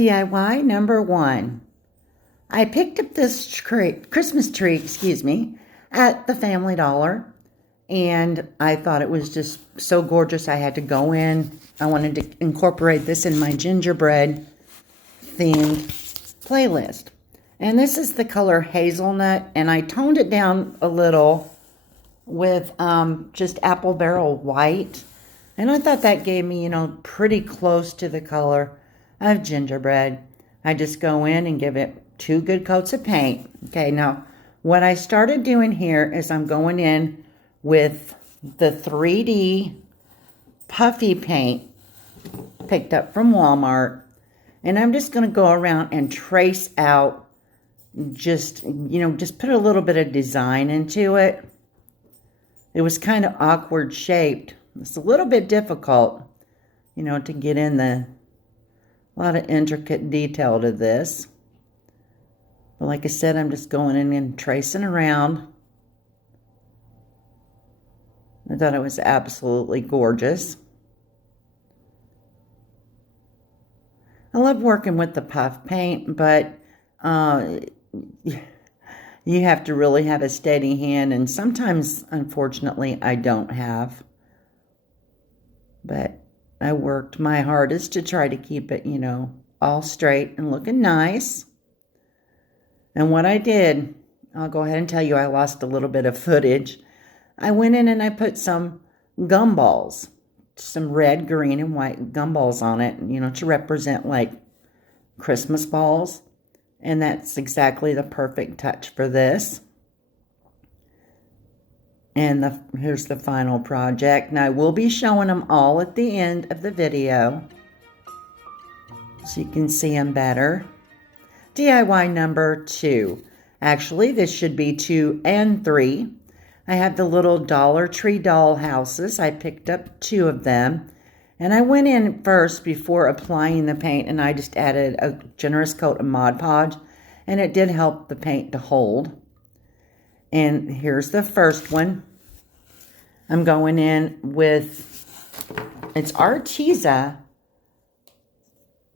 DIY number 1. I picked up this Christmas tree, at the Family Dollar, and I thought it was just so gorgeous I had to go in. I wanted to incorporate this in my gingerbread themed playlist. And this is the color hazelnut, and I toned it down a little with just apple barrel white. And I thought that gave me, pretty close to the color of gingerbread. I just go in and give it 2 good coats of paint. Okay, now what I started doing here is I'm going in with the 3D puffy paint picked up from Walmart. And I'm just going to go around and trace out just put a little bit of design into it. It was kind of awkward shaped. It's a little bit difficult, to get in a lot of intricate detail to this. But like I said, I'm just going in and tracing around. I thought it was absolutely gorgeous. I love working with the puff paint, but you have to really have a steady hand, and sometimes, unfortunately, I don't have. But I worked my hardest to try to keep it, all straight and looking nice. And what I did, I'll go ahead and tell you, I lost a little bit of footage. I went in and I put some gumballs, some red, green, and white gumballs on it, to represent like Christmas balls. And that's exactly the perfect touch for this. And here's the final project. Now I will be showing them all at the end of the video, so you can see them better. DIY number 2. Actually, this should be 2 and 3. I have the little Dollar Tree doll houses. I picked up 2 of them. And I went in first before applying the paint, and I just added a generous coat of Mod Podge, and it did help the paint to hold. And here's the first one. I'm going in with, it's Arteza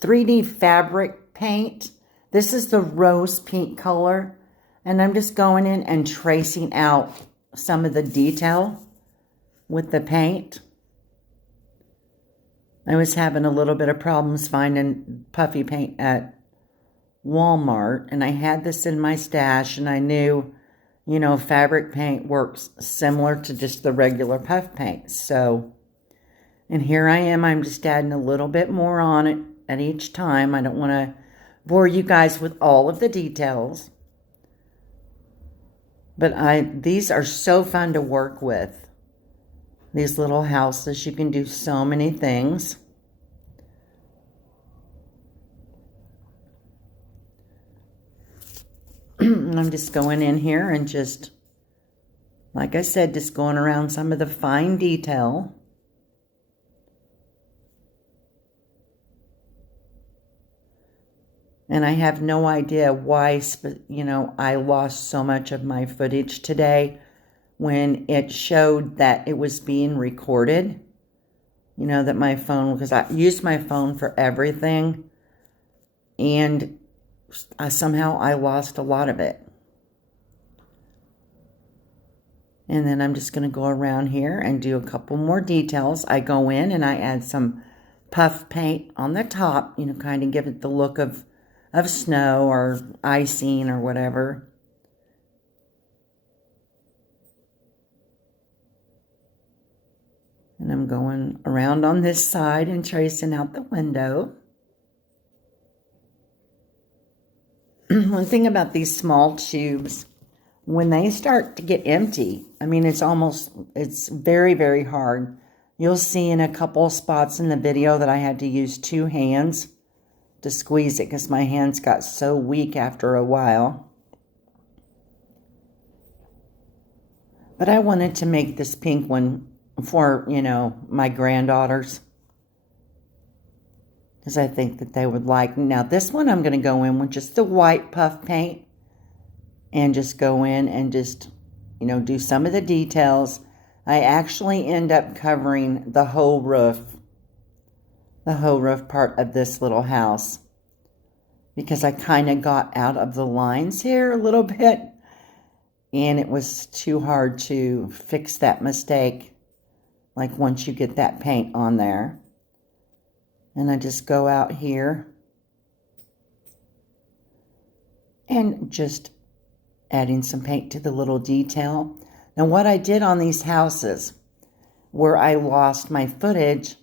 3D fabric paint. This is the rose pink color, and I'm just going in and tracing out some of the detail with the paint. I was having a little bit of problems finding puffy paint at Walmart, and I had this in my stash, and I knew, fabric paint works similar to just the regular puff paint. So, and here I am, I'm just adding a little bit more on it at each time. I don't want to bore you guys with all of the details, but these are so fun to work with. These little houses, you can do so many things. I'm just going in here and just, like I said, just going around some of the fine detail. And I have no idea why, I lost so much of my footage today when it showed that it was being recorded. That my phone, because I used my phone for everything, and somehow I lost a lot of it. And then I'm just going to go around here and do a couple more details. I go in and I add some puff paint on the top, kind of give it the look of snow or icing or whatever. And I'm going around on this side and tracing out the window. One thing about these small tubes, when they start to get empty, it's very, very hard. You'll see in a couple spots in the video that I had to use 2 hands to squeeze it because my hands got so weak after a while. But I wanted to make this pink one for, my granddaughters, because I think that they would like. Now this one I'm going to go in with just the white puff paint and just go in and just, do some of the details. I actually end up covering the whole roof part of this little house. because I kind of got out of the lines here a little bit, and it was too hard to fix that mistake, like once you get that paint on there. And I just go out here and just adding some paint to the little detail. Now what I did on these houses where I lost my footage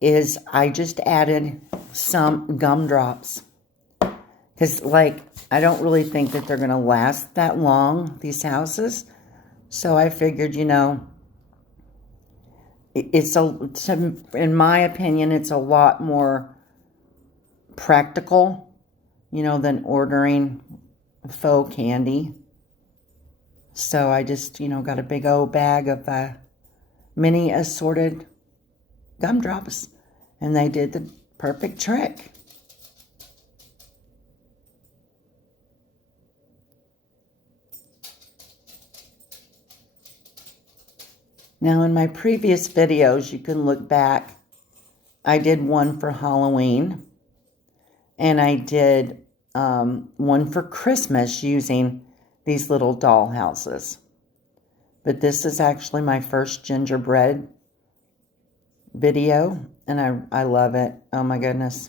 is I just added some gumdrops. Because, like, I don't really think that they're going to last that long, these houses. So I figured, you know, in my opinion, it's a lot more practical, you know, than ordering faux candy. So I just, you know, got a big old bag of mini assorted gumdrops, and they did the perfect trick. Now, in my previous videos, you can look back, I did one for Halloween, and I did one for Christmas using these little doll houses. But this is actually my first gingerbread video, and I love it. Oh my goodness.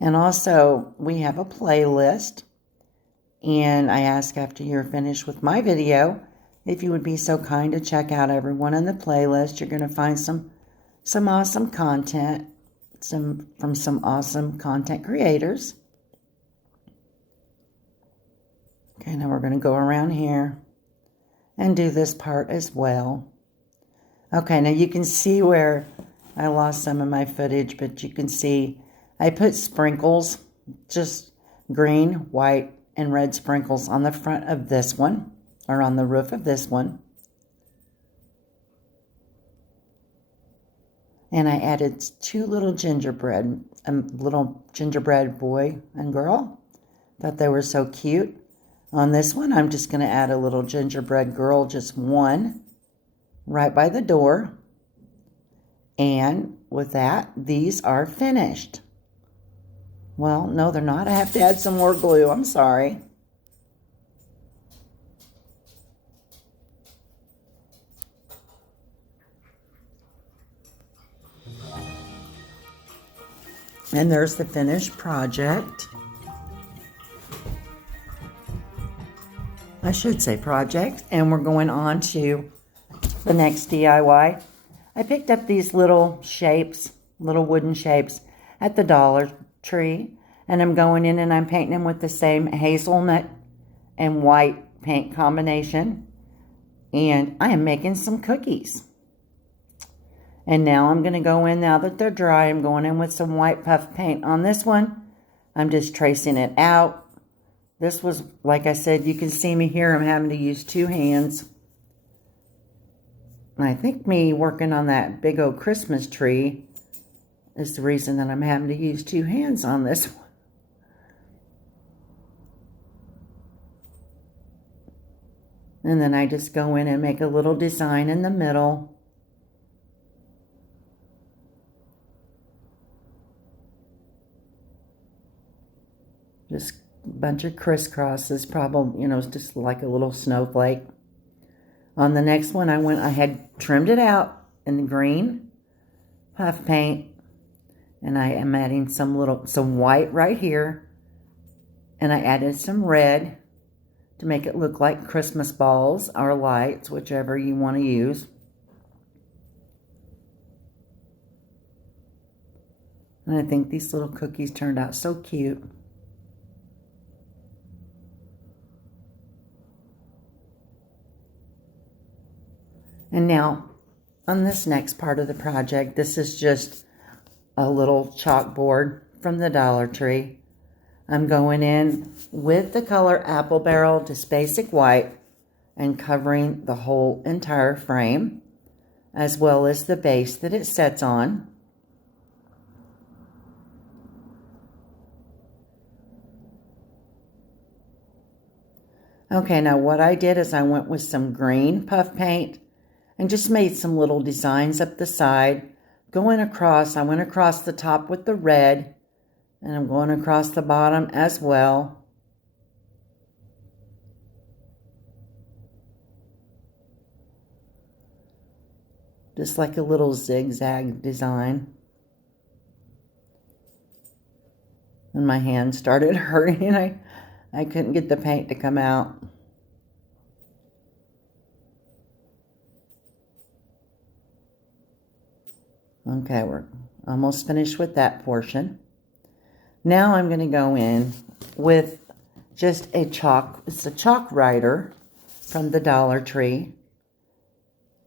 And also, we have a playlist, and I ask after you're finished with my video, if you would be so kind to check out everyone in the playlist. You're going to find some awesome content from some awesome content creators. Okay, now we're going to go around here and do this part as well. Okay, now you can see where I lost some of my footage, but you can see I put sprinkles, just green, white, and red sprinkles on the front of this one, or on the roof of this one. And I added two little gingerbread, a little gingerbread boy and girl. Thought they were so cute. On this one, I'm just going to add a little gingerbread girl, just one, right by the door. And with that, these are finished. Well, no, they're not. I have to add some more glue. I'm sorry. And there's the finished project. I should say project. And we're going on to the next DIY. I picked up these little shapes, little wooden shapes at the Dollar Tree. And I'm going in and I'm painting them with the same hazelnut and white paint combination. And I am making some cookies. And now I'm going to go in, now that they're dry, I'm going in with some white puff paint on this one. I'm just tracing it out. This was, like I said, you can see me here, I'm having to use two hands. And I think me working on that big old Christmas tree is the reason that I'm having to use two hands on this one. And then I just go in and make a little design in the middle. Just a bunch of crisscrosses, probably, you know, just like a little snowflake. On the next one, I had trimmed it out in the green puff paint, and I am adding some white right here, and I added some red to make it look like Christmas balls or lights, whichever you want to use. And I think these little cookies turned out so cute. And now, on this next part of the project, this is just a little chalkboard from the Dollar Tree. I'm going in with the color Apple Barrel, just basic white, and covering the whole entire frame, as well as the base that it sets on. Okay, now what I did is I went with some green puff paint and just made some little designs up the side, going across. I went across the top with the red, and I'm going across the bottom as well. Just like a little zigzag design. And my hand started hurting. I couldn't get the paint to come out. Okay, we're almost finished with that portion. Now I'm going to go in with just a chalk. It's a chalk writer from the Dollar Tree.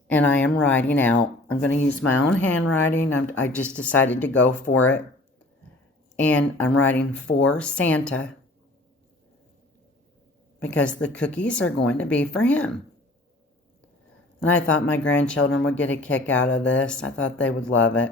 And I am writing out. I'm going to use my own handwriting. I just decided to go for it. And I'm writing for Santa, because the cookies are going to be for him. And I thought my grandchildren would get a kick out of this. I thought they would love it.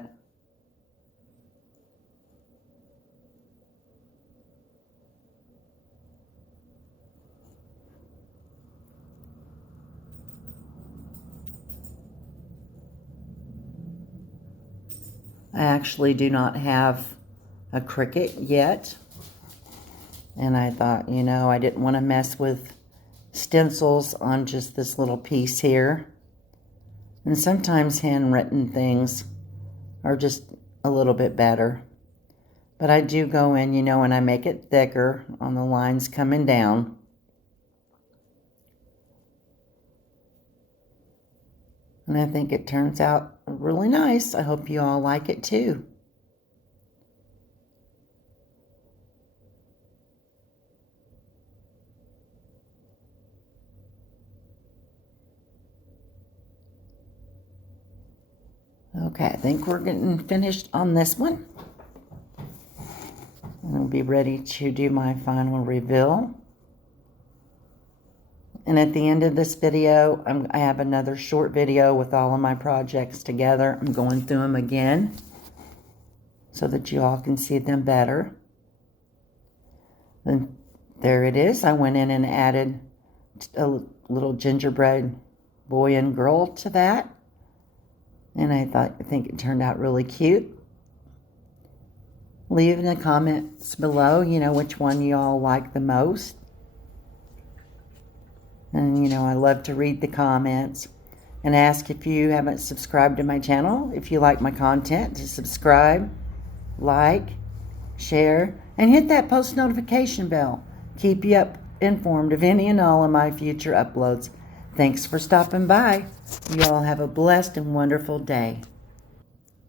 I actually do not have a Cricut yet. And I thought, you know, I didn't want to mess with stencils on just this little piece here. And sometimes handwritten things are just a little bit better. But I do go in, you know, and I make it thicker on the lines coming down. And I think it turns out really nice. I hope you all like it too. Okay, I think we're getting finished on this one. And I'll be ready to do my final reveal. And at the end of this video, I have another short video with all of my projects together. I'm going through them again so that you all can see them better. And there it is. I went in and added a little gingerbread boy and girl to that. And I think it turned out really cute. Leave in the comments below, you know, which one you all like the most. And, you know, I love to read the comments. And ask if you haven't subscribed to my channel, if you like my content, to subscribe, like, share, and hit that post notification bell. Keep you informed of any and all of my future uploads. Thanks for stopping by. You all have a blessed and wonderful day.